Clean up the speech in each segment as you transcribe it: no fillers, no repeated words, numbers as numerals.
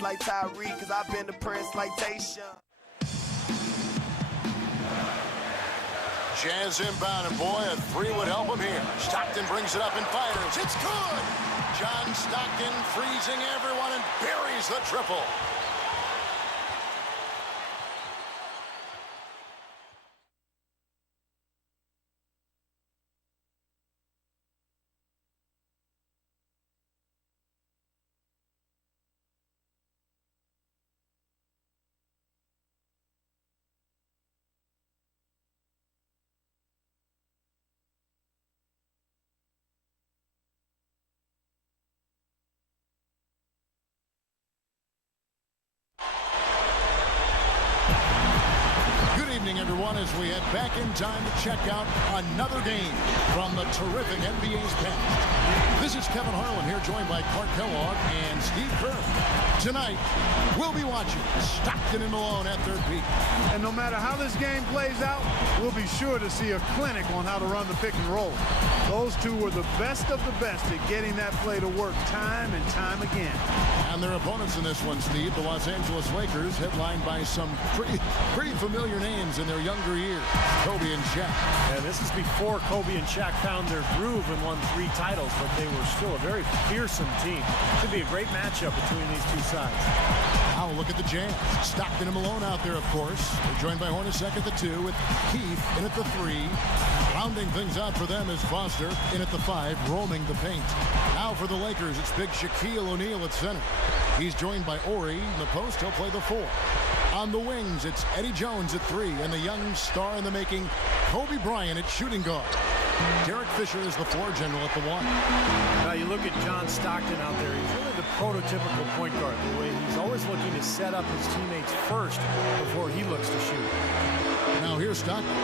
Prince like Tyreek, cause I've been the Prince like Tayshaun. Jazz inbound, and boy, a three would help him here. Stockton brings it up and fires. It's good! John Stockton freezing everyone and buries the triple. Everyone, as we head back in time to check out another game from the terrific NBA's past. This is Kevin Harlan here, joined by Clark Kellogg and Steve Kerr. Tonight, we'll be watching Stockton and Malone at their peak. And no matter how this game plays out, we'll be sure to see a clinic on how to run the pick and roll. Those two were the best of the best at getting that play to work time and time again. And their opponents in this one, Steve, the Los Angeles Lakers, headlined by some pretty familiar names in their younger years, Kobe and Shaq. And this is before Kobe and Shaq found their groove and won 3 titles, but they were still a very fearsome team. Should be a great matchup between these two sides. Now look at the Jazz. Stockton and Malone out there, of course. They're joined by Hornacek at the 2, with Keith in at the 3. Rounding things out for them is Foster in at the 5, roaming the paint. Now for the Lakers, it's big Shaquille O'Neal at center. He's joined by Ori in the post. He'll play the 4. On the wings, it's Eddie Jones at 3, and the young star in the making, Kobe Bryant at shooting guard. Derek Fisher is the floor general at the 1. Now you look at John Stockton out there. He's really the prototypical point guard, the way he's always looking to set up his teammates first before he looks to shoot. Now here's Stockton.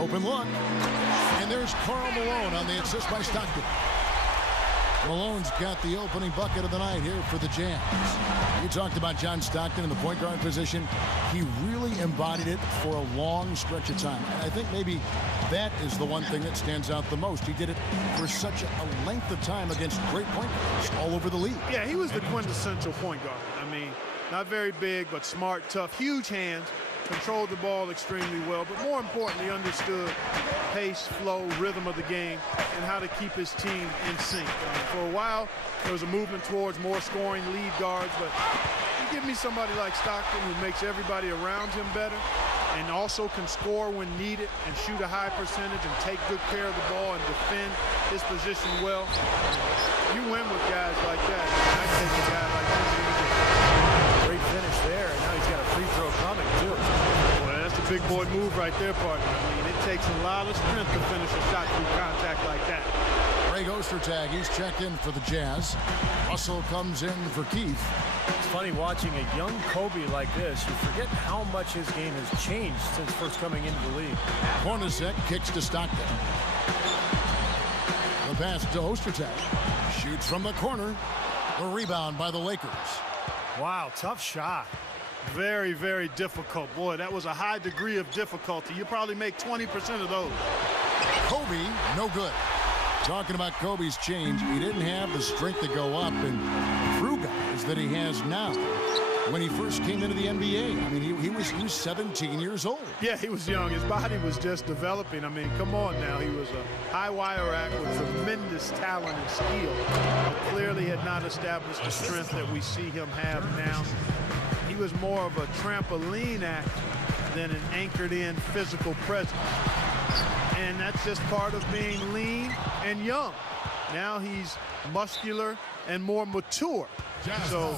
Open look. And there's Karl Malone on the assist by Stockton. Malone's got the opening bucket of the night here for the Jazz. You talked about John Stockton in the point guard position. He really embodied it for a long stretch of time. And I think maybe that is the one thing that stands out the most. He did it for such a length of time against great point guards all over the league. Yeah, he was the quintessential point guard. I mean, not very big, but smart, tough, huge hands. Controlled the ball extremely well, but more importantly, understood pace, flow, rhythm of the game, and how to keep his team in sync. For a while, there was a movement towards more scoring lead guards, but you give me somebody like Stockton who makes everybody around him better and also can score when needed and shoot a high percentage and take good care of the ball and defend his position well. You win with guys like that. I take a guy like this. Great finish there, and now he's got a free throw coming, too. Well, that's a big boy move right there, partner. I mean, it takes a lot of strength to finish a shot through contact like that. Greg Ostertag, he's checked in for the Jazz. Russell comes in for Keith. It's funny watching a young Kobe like this. You forget how much his game has changed since first coming into the league. Hornacek kicks to Stockton. The pass to Ostertag. Shoots from the corner. The rebound by the Lakers. Wow, tough shot. Very, very difficult. Boy, that was a high degree of difficulty. You probably make 20% of those. Kobe, no good. Talking about Kobe's change, he didn't have the strength to go up and through guys that he has now. When he first came into the NBA, I mean, he was 17 years old. Yeah, he was young. His body was just developing. I mean, come on now. He was a high wire act with tremendous talent and skill, but clearly had not established the strength that we see him have now. He was more of a trampoline act than an anchored-in physical presence. And that's just part of being lean and young. Now he's muscular and more mature. So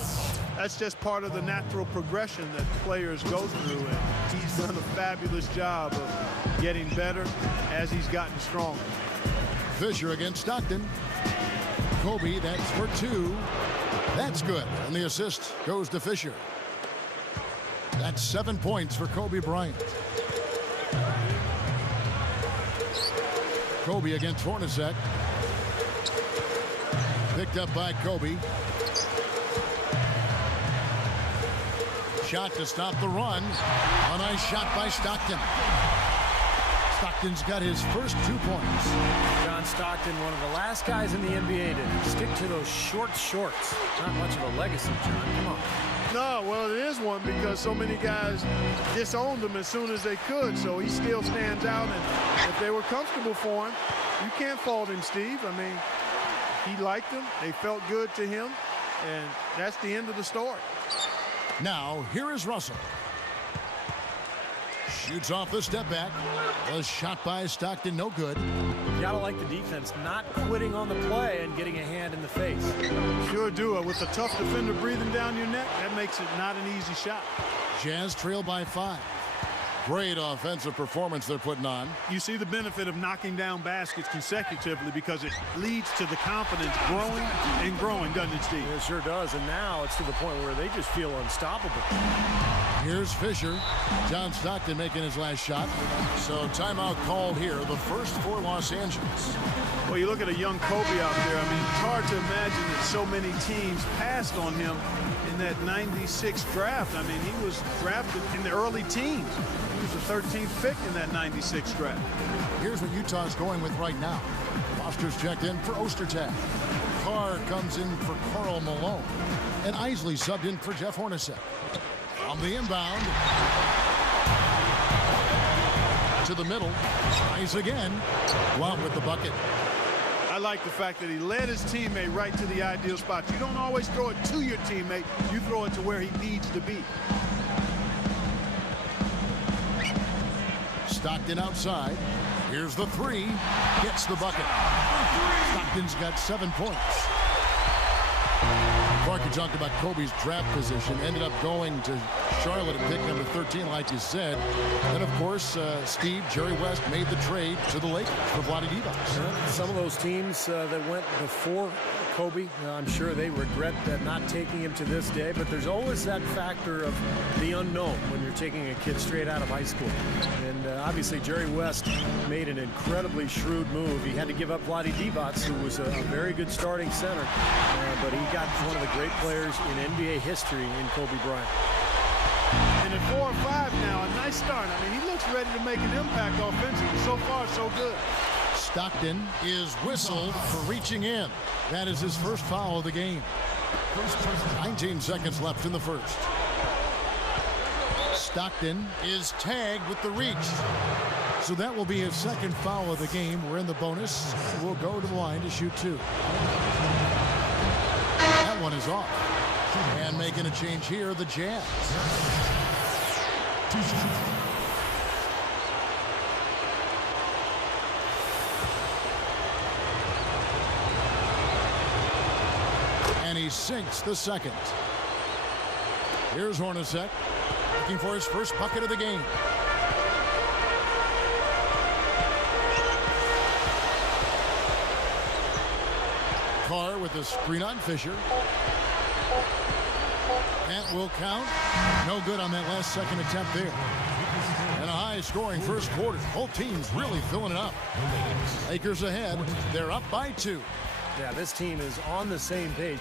that's just part of the natural progression that players go through, and he's done a fabulous job of getting better as he's gotten stronger. Fisher against Stockton. Kobe, that's for 2. That's good. And the assist goes to Fisher. That's 7 points for Kobe Bryant. Kobe against Hornacek. Picked up by Kobe. Shot to stop the run. A nice shot by Stockton. Stockton's got his first 2 points. John Stockton, one of the last guys in the NBA to stick to those short shorts. Not much of a legacy, John. Come on. No, well, it is one because so many guys disowned him as soon as they could, so he still stands out, and if they were comfortable for him, you can't fault him, Steve. I mean, he liked them, they felt good to him, and that's the end of the story. Now, here is Russell. Shoots off the step back. The shot by Stockton, no good. You gotta like the defense not quitting on the play and getting a hand in the face. Sure do. With a tough defender breathing down your neck, that makes it not an easy shot. Jazz trail by 5. Great offensive performance they're putting on. You see the benefit of knocking down baskets consecutively because it leads to the confidence growing and growing, doesn't it, Steve? It sure does, and now it's to the point where they just feel unstoppable. Here's Fisher. John Stockton making his last shot. So timeout called here, the first for Los Angeles. Well, you look at a young Kobe out there. I mean, it's hard to imagine that so many teams passed on him in that 96 draft. I mean, he was drafted in the early teens. He was the 13th pick in that 96 draft. Here's what Utah's going with right now. Foster's checked in for Ostertag. Carr comes in for Karl Malone. And Isley subbed in for Jeff Hornacek. On the inbound. To the middle. Nice again. Blount with the bucket. I like the fact that he led his teammate right to the ideal spot. You don't always throw it to your teammate. You throw it to where he needs to be. Stockton outside. Here's the three. Gets the bucket. Stockton's got 7 points. Clark, you talked about Kobe's draft position. Ended up going to Charlotte at pick number 13, like you said. Then, of course, Steve, Jerry West made the trade to the Lakers for Vlade Divac. Some of those teams that went before Kobe, I'm sure they regret that not taking him to this day, but there's always that factor of the unknown when you're taking a kid straight out of high school. And obviously Jerry West made an incredibly shrewd move. He had to give up Vlade Divac, who was a very good starting center, but he got one of the great players in NBA history in Kobe Bryant. And at 4 or 5 now, a nice start. I mean, he looks ready to make an impact offensively. So far, so good. Stockton is whistled for reaching in. That is his first foul of the game. 19 seconds left in the first. Stockton is tagged with the reach. So that will be his second foul of the game. We're in the bonus. We'll go to the line to shoot 2. That one is off. And making a change here, the Jazz. And he sinks the second. Here's Hornacek looking for his first bucket of the game. Carr with a screen on Fisher. That will count. No good on that last second attempt there. And a high-scoring first quarter. Both teams really filling it up. Lakers ahead. They're up by 2. Yeah, this team is on the same page.